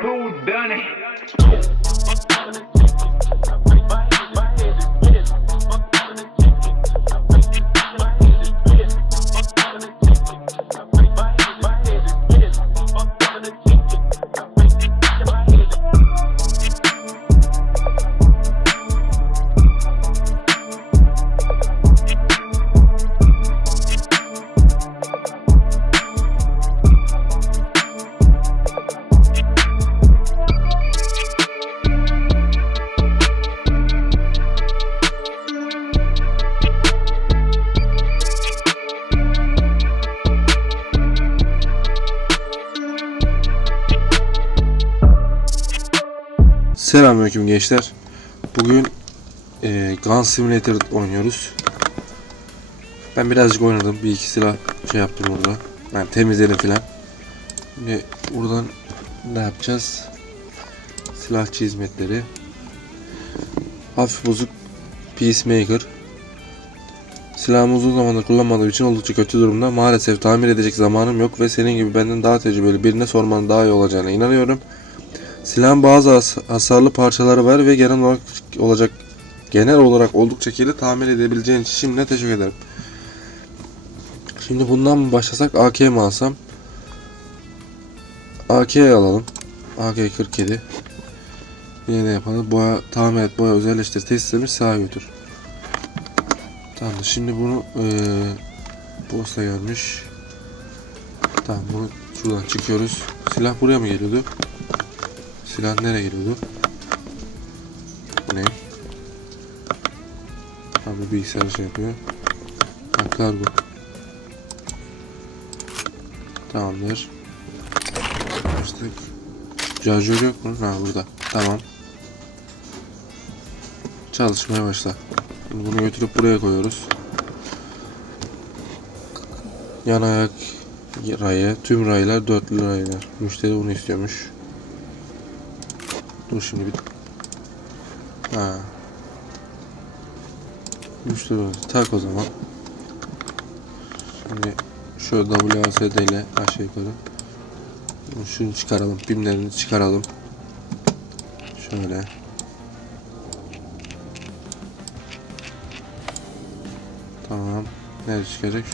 Who done it? Selamünaleyküm gençler. Bugün e, Gun Simulator oynuyoruz. Ben birazcık oynadım. Bir iki silah şey yaptım burada. Yani temizledim filan. Şimdi buradan ne yapacağız? Silahçı hizmetleri. Hafif bozuk Peacemaker. Silahımı uzun zamandır kullanmadığım için oldukça kötü durumda. Maalesef tamir edecek zamanım yok ve senin gibi benden daha tecrübeli birine sormanın daha iyi olacağına inanıyorum. Silahın bazı has- hasarlı parçaları var ve genel olarak olacak genel olarak oldukça kirli tamir edebileceğin için şimdiden teşekkür ederim. Şimdi bundan mı başlasak AK mi alsam? AK'yi alalım. AK 47. Yine ne yapalım? Boya tamir et, boya özelleştir, testlemiş sağa götür. Tamam şimdi bunu eee posta gelmiş. Tamam bunu şuradan çıkıyoruz. Silah buraya mı geliyordu? Silah nereye geliyordu? Bu ne? Abi bilgisayar şey yapıyor. Ha, kargo. Tamamdır. Açtık. Şarjör yok mu? Ha burada. Tamam. Çalışmaya başla. Bunu götürüp buraya koyuyoruz. Yan ayak rayı, tüm raylar dörtlü raylar. Müşteri bunu istiyormuş. Dur şimdi bir... Ha. Müşteri oldu. Tak o zaman. Şimdi şöyle WASD ile aşağı yukarı. Şunu çıkaralım. Bimlerini çıkaralım. Şöyle. Tamam. Nerede çıkacak?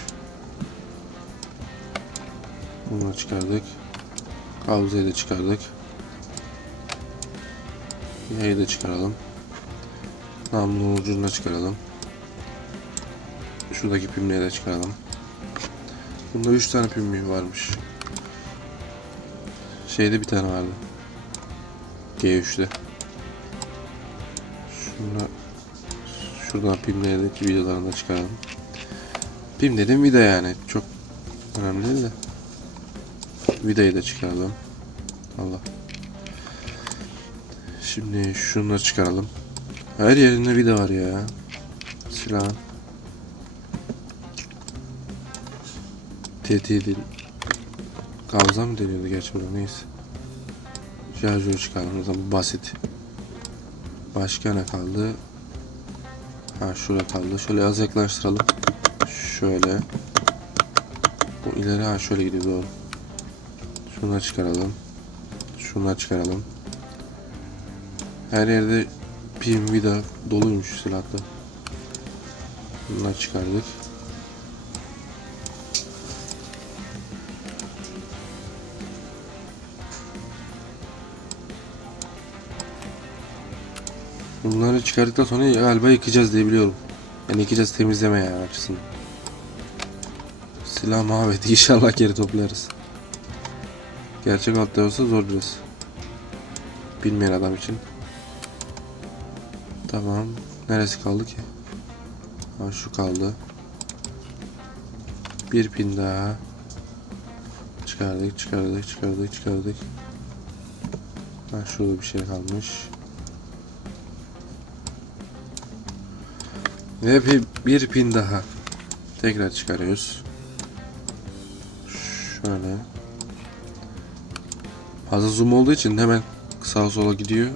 Bunu çıkardık. Kavzayı da çıkardık. Yayı da çıkaralım. Namlunun ucunu da çıkaralım. Şuradaki pimleri de çıkaralım. Bunda 3 tane pimli varmış. Şeyde bir tane vardı. G3'te. Şuna şuradan pimlerdeki vidalarını da çıkaralım. Pim dedim vida yani. Çok önemli değil de. Vidayı da çıkaralım. Allah. Şimdi şunları çıkaralım. Her yerinde vida var ya. Silah. TT değil. Kavza mı deniyordu gerçi burada neyse. Şarjör çıkaralım o zaman basit. Başka ne kaldı? Ha şurada kaldı. Şöyle az yaklaştıralım. Şöyle. Bu ileri ha şöyle gidiyor doğru. Şunları çıkaralım. Şunları çıkaralım. Her yerde pim vida doluymuş silahta. Bunları çıkardık. Bunları çıkardıktan sonra galiba yıkayacağız diye biliyorum. Yani yıkayacağız temizleme yani açısından. Silah mahvetti inşallah geri toplarız. Gerçek altta olsa zor biraz. Bilmeyen adam için. Tamam. Neresi kaldı ki? Ha şu kaldı. Bir pin daha. Çıkardık, çıkardık, çıkardık, çıkardık. Ha şurada bir şey kalmış. Ve bir, pin daha. Tekrar çıkarıyoruz. Şöyle. Fazla zoom olduğu için hemen sağa sola gidiyor.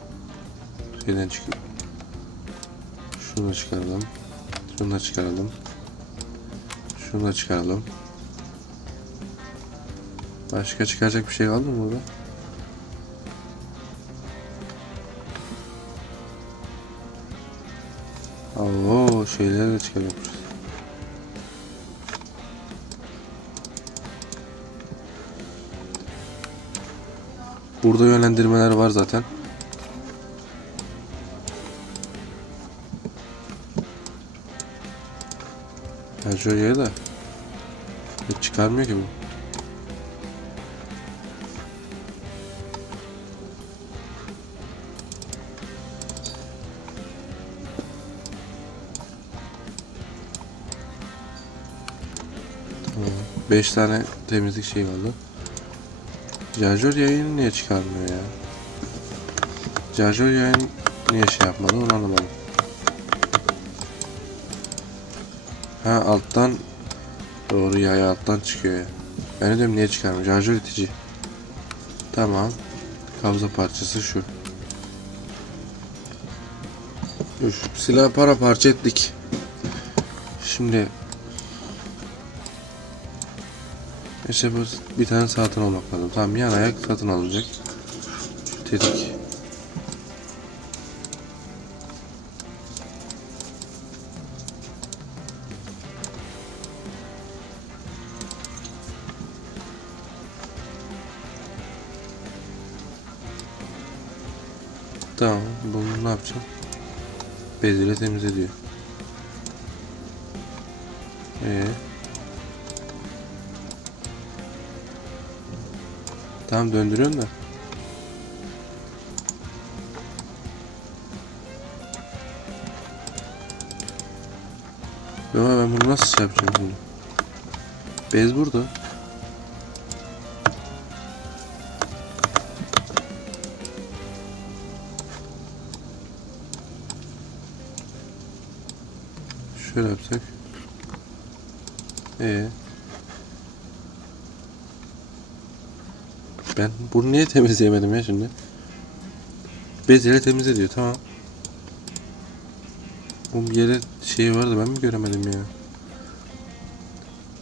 Şeyden çıkıyor. Şunu da çıkaralım. Şunu da çıkaralım. Şunu da çıkaralım. Başka çıkaracak bir şey kaldı mı burada? Oo şeyleri de çıkarıyoruz. Burada yönlendirmeler var zaten. Ya şöyle da hiç çıkarmıyor ki bu. Tamam. 5 tane temizlik şey oldu. Şarjör yayını niye çıkarmıyor ya? Şarjör yayın niye şey yapmadı onu anlamadım. Ha alttan doğru yay alttan çıkıyor. Ben diyorum niye çıkarmıyor? Şarjör itici. Tamam. Kabza parçası şu. Üf, silah para parça ettik. Şimdi işte bir tane satın almak lazım. Tamam yan ayak satın alınacak. Tetik. Tamam bunu ne yapacağım? Beziyle temizle diyor. Ee. Tamam döndürüyorsun da. Yo ben bunu nasıl yapacağım şimdi? Bez burada. Şöyle yapsak. Ee. Ben bunu niye temizleyemedim ya şimdi? Bez ile temizle diyor tamam. Bu bir yere şey vardı ben mi göremedim ya?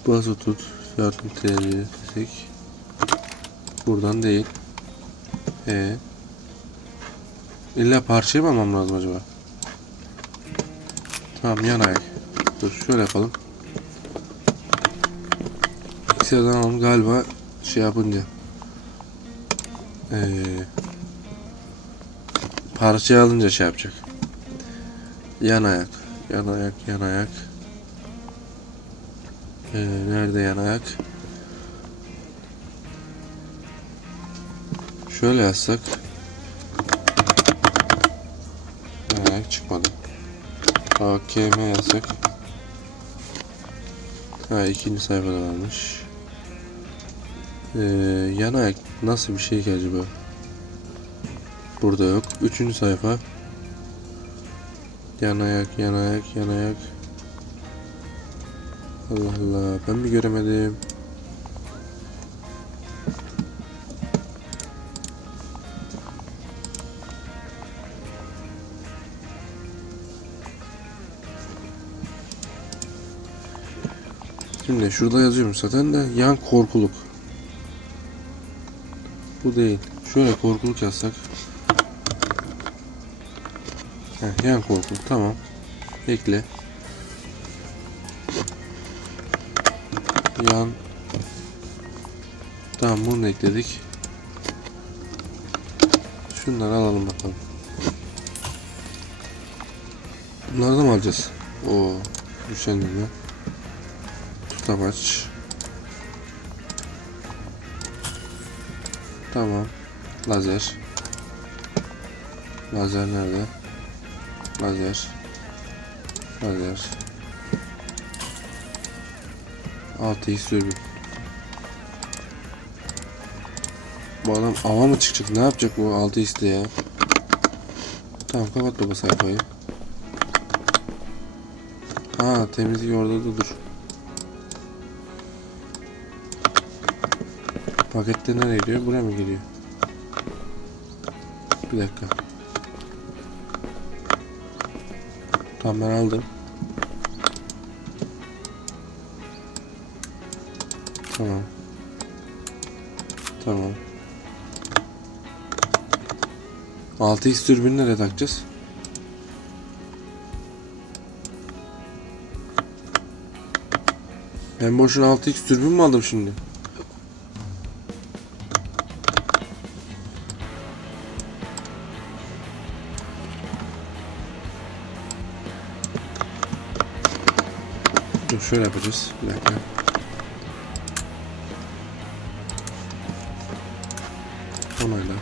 Bazı tut. Yardım tercih desek. Buradan değil. Ee. İlla parçayı mı almam lazım acaba? Tamam yan ayak. Dur şöyle yapalım. İkisinden alalım galiba şey yapınca. Ee, parçayı alınca şey yapacak. Yan ayak. Yan ayak, yan ayak. Ee, nerede yan ayak? Şöyle yazsak. Yan ayak çıkmadı. AKM yazsak. Ha ikinci sayfada varmış. Ee, yan ayak nasıl bir şey ki acaba? Burada yok. Üçüncü sayfa. Yan ayak, yan ayak, yan ayak. Allah Allah ben mi göremedim? Şimdi şurada yazıyorum zaten de yan korkuluk. Bu değil. Şöyle korkuluk yazsak. Heh, yan korkuluk tamam. Ekle. Yan. Tamam bunu ekledik. Şunları alalım bakalım. Bunları da mı alacağız? Oo, güçlendirme. Tutamaç. Tamam. Lazer. Lazer nerede? Lazer. Lazer. 6x dürbün. Bu adam ava mı çıkacak? Ne yapacak bu 6x'de ya? Tamam kapat baba sayfayı. Ha temizlik orada da dur. Pakette nereye gidiyor? Buraya mı geliyor? Bir dakika. Tamam ben aldım. Tamam. Tamam. 6x türbini nereye takacağız? Ben boşuna 6x türbin mi aldım şimdi? Dur şöyle yapacağız. Bir dakika. Onayla.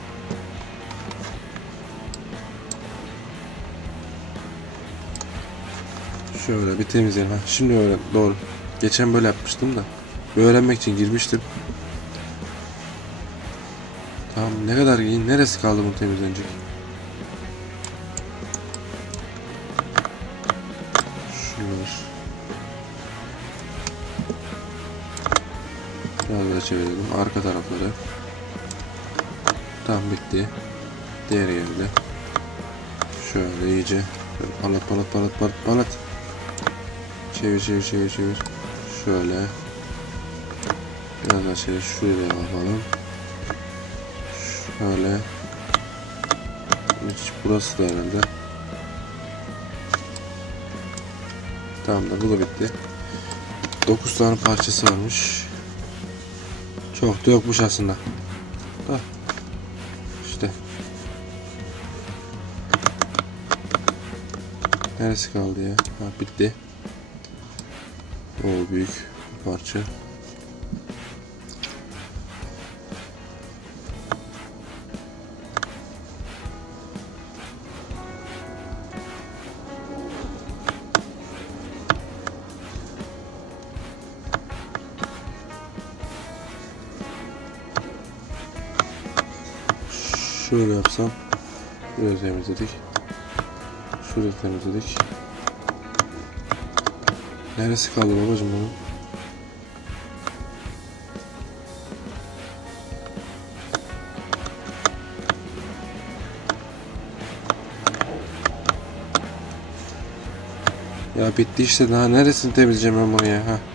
Şöyle bir temizleyelim. Ha, şimdi öğren. Doğru. Geçen böyle yapmıştım da. Bir öğrenmek için girmiştim. Tamam ne kadar iyi. Neresi kaldı bu temizlenecek? Şuralar. Biraz daha çevirelim. Arka tarafları. Tamam bitti. Diğer yerde. Şöyle iyice. Palat palat palat palat palat. Çevir çevir çevir çevir. Şöyle. Biraz daha çevir. Şuraya yapalım. Şöyle. Hiç burası da herhalde. Tamam da bu da bitti. 9 tane parçası varmış. Çok da yokmuş aslında. Da. İşte. Neresi kaldı ya? Ha bitti. O büyük parça. Şurayı temizledik. Şurayı temizledik. Neresi kaldı babacım bunun? Ya bitti işte daha neresini temizleyeceğim ben bunu ya ha.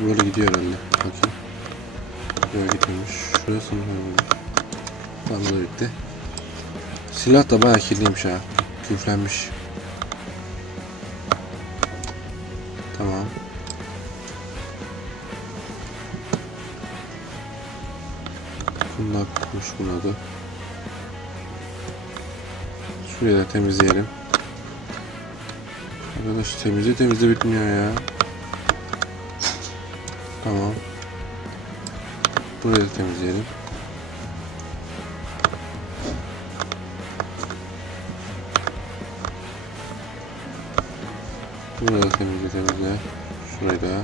Böyle gidiyor herhalde. Bakayım. Böyle gidiyormuş. Şurası mı? Tamam bu da bitti. Silah da bayağı kirliymiş ha. Küflenmiş. Tamam. Bunlar kuş buna da. Şurayı da temizleyelim. Arkadaş temizle temizle bitmiyor ya. Tamam. Burayı temizleyelim. Burayı da temizle temizle. Şurayı da.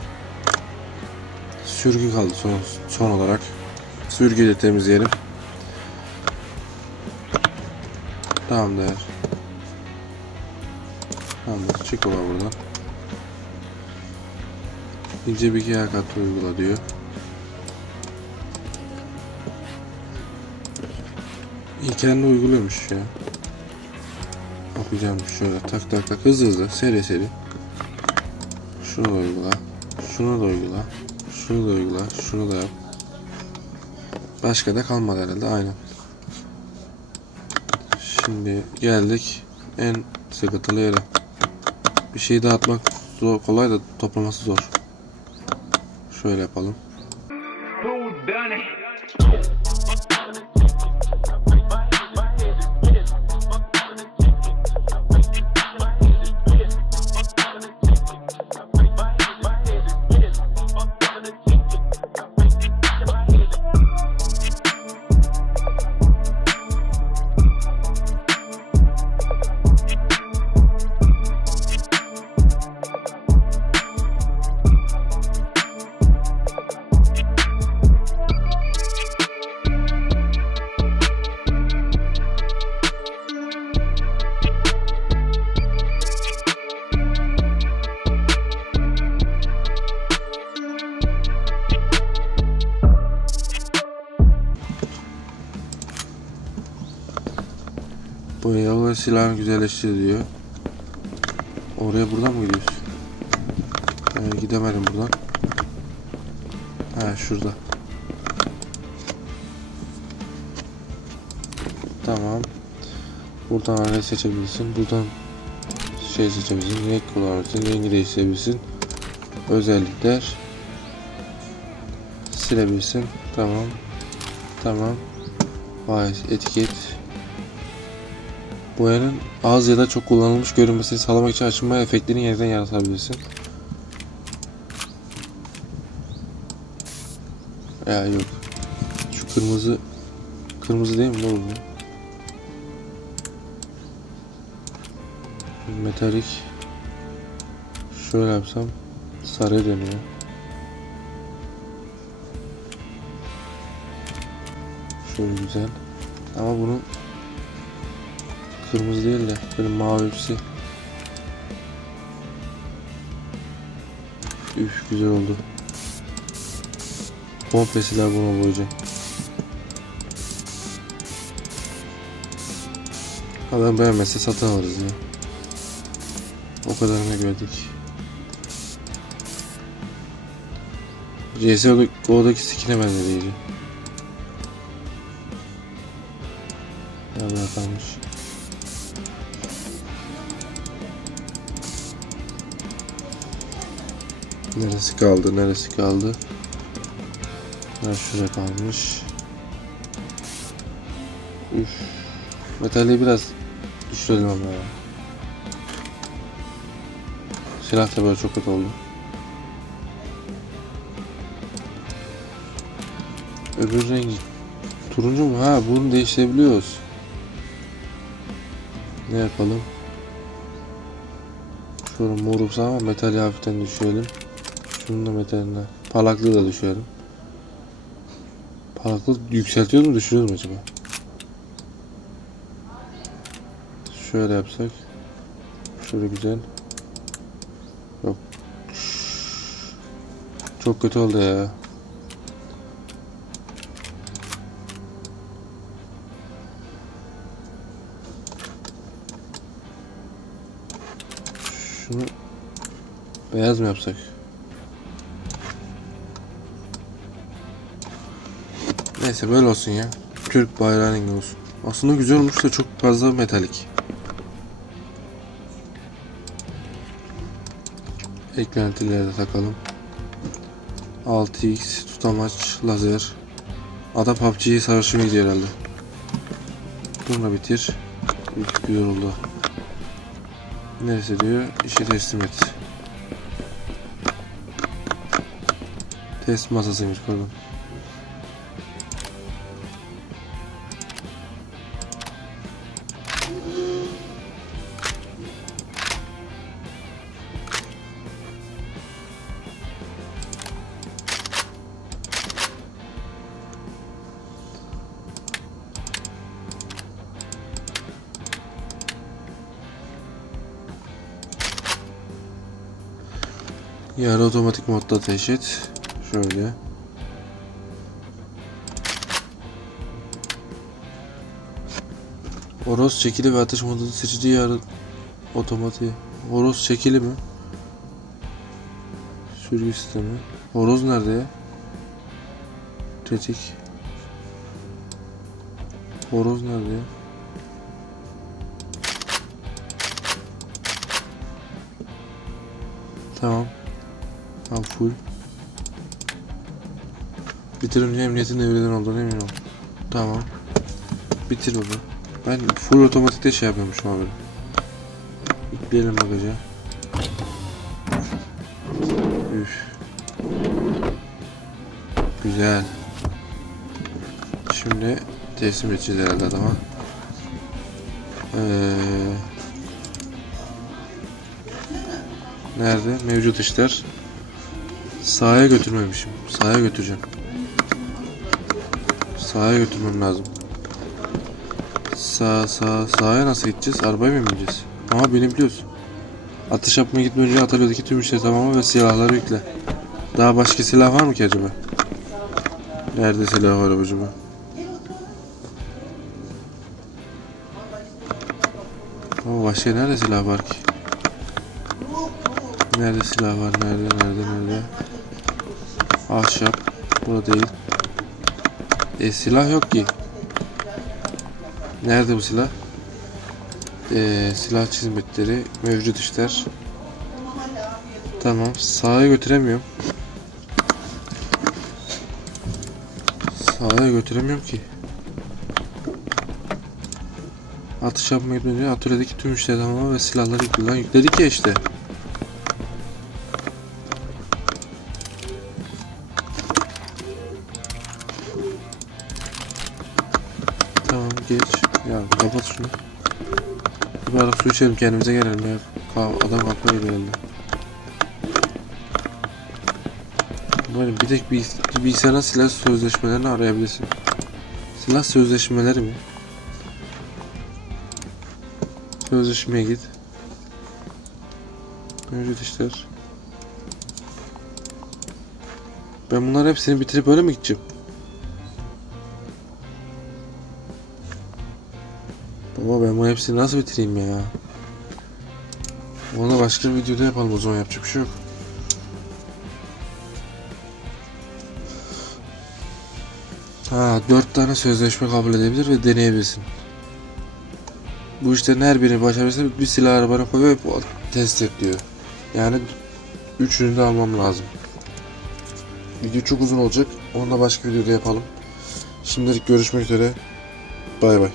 Sürgü kaldı son, son olarak. Sürgüyü de temizleyelim. Tamamdır. Tamamdır. Çık baba buradan. İnce bir yağ katı uygula diyor. İyi kendi uyguluyormuş ya. Okuyacağım şöyle tak tak tak hızlı hızlı seri seri. Şunu da uygula. Şunu da uygula. Şunu da uygula. Şunu da yap. Başka da kalmadı herhalde aynen. Şimdi geldik en sıkıntılı yere. Bir şeyi dağıtmak zor, kolay da toplaması zor. Şöyle yapalım. Buraya o silahını güzelleştir diyor. Oraya buradan mı gidiyoruz? Ee, gidemedim buradan. Ha şurada. Tamam. Buradan hale seçebilirsin. Buradan şey seçebilirsin. Renk kullanabilirsin. Rengi değiştirebilirsin. Özellikler. Silebilirsin. Tamam. Tamam. Vay etiket Boyanın az ya da çok kullanılmış görünmesini sağlamak için açılma efektlerini yeniden yaratabilirsin. Ya yok. Şu kırmızı kırmızı değil mi? Ne oldu? Metalik şöyle yapsam sarıya dönüyor. Şöyle güzel. Ama bunun kırmızı değil de böyle mavimsi. Üf güzel oldu. Komplesiler buna boyayacağım. Adam beğenmezse satın alırız ya. O kadarını gördük. CSGO'daki skin'e benzedi iyice. Yallah kalmış. Neresi kaldı? Neresi kaldı? Ha şuraya kalmış. Üf. Metali biraz düşürelim ama ya. Silah da böyle çok kötü oldu. Öbür rengi turuncu mu? Ha bunu değiştirebiliyoruz. Ne yapalım? Şöyle morumsu ama metali hafiften düşürelim. Şunun da metaline. Parlaklığı da düşürelim. Parlaklığı yükseltiyor mu düşürüyor mu acaba? Şöyle yapsak. Şöyle güzel. Yok. Çok kötü oldu ya. Şunu beyaz mı yapsak? Neyse böyle olsun ya. Türk bayrağı rengi olsun. Aslında güzel olmuş da çok fazla metalik. Eklentileri de takalım. 6x tutamaç lazer. Ada PUBG'yi savaşmaya gidiyor herhalde. Bunu bitir. Güzel oldu. Neresi diyor? İşi teslim et. Test masasıymış pardon. Yarı otomatik modda ateş et. Şöyle. Horoz çekili ve ateş modu seçici yarı otomatik. Horoz çekili mi? Sürgü sistemi. Horoz nerede ya? Tetik. Horoz nerede ya? Tamam. Tamam full. Bitirince emniyetin devreden olduğunu emin ol. Tamam. Bitir baba. Ben full otomatikte şey yapıyormuşum abi. Yükleyelim bagaja. Üf. Güzel. Şimdi teslim edeceğiz herhalde adama. Ee, nerede? Mevcut işler. Sahaya götürmemişim. Sahaya götüreceğim. Sahaya götürmem lazım. Sağ sağ sahaya nasıl gideceğiz? Arabaya mı bineceğiz? Ama binebiliyoruz. Atış yapmaya gitmeden önce atölyedeki tüm işleri tamamla ve silahları yükle. Daha başka silah var mı ki acaba? Nerede silah var acaba? Ama başka nerede silah var ki? Nerede silah var? Nerede? Nerede? Nerede? Ahşap. Burada değil. E silah yok ki. Nerede bu silah? Ee, silah çizmetleri, mevcut işler. Tamam, sağa götüremiyorum. Sağa götüremiyorum ki. Atış yapmayı önce atölyedeki tüm işleri tamamla ve silahları yükledik ya işte. Su içelim kendimize gelelim ya. Ka- Adam gidiyor herhalde. Böyle bir tek bilgis- bilgisayarda silah sözleşmelerini arayabilirsin. Silah sözleşmeleri mi? Sözleşmeye git. Mevcut işler. Ben bunların hepsini bitirip öyle mi gideceğim? Baba ben bu hepsini nasıl bitireyim ya? Onu başka bir videoda yapalım o zaman yapacak bir şey yok. Ha, dört tane sözleşme kabul edebilir ve deneyebilirsin. Bu işlerin her birini başarırsa bir silah arabana koyuyor ve test et diyor. Yani üçünü de almam lazım. Video çok uzun olacak. Onu da başka videoda yapalım. Şimdilik görüşmek üzere. Bay bay.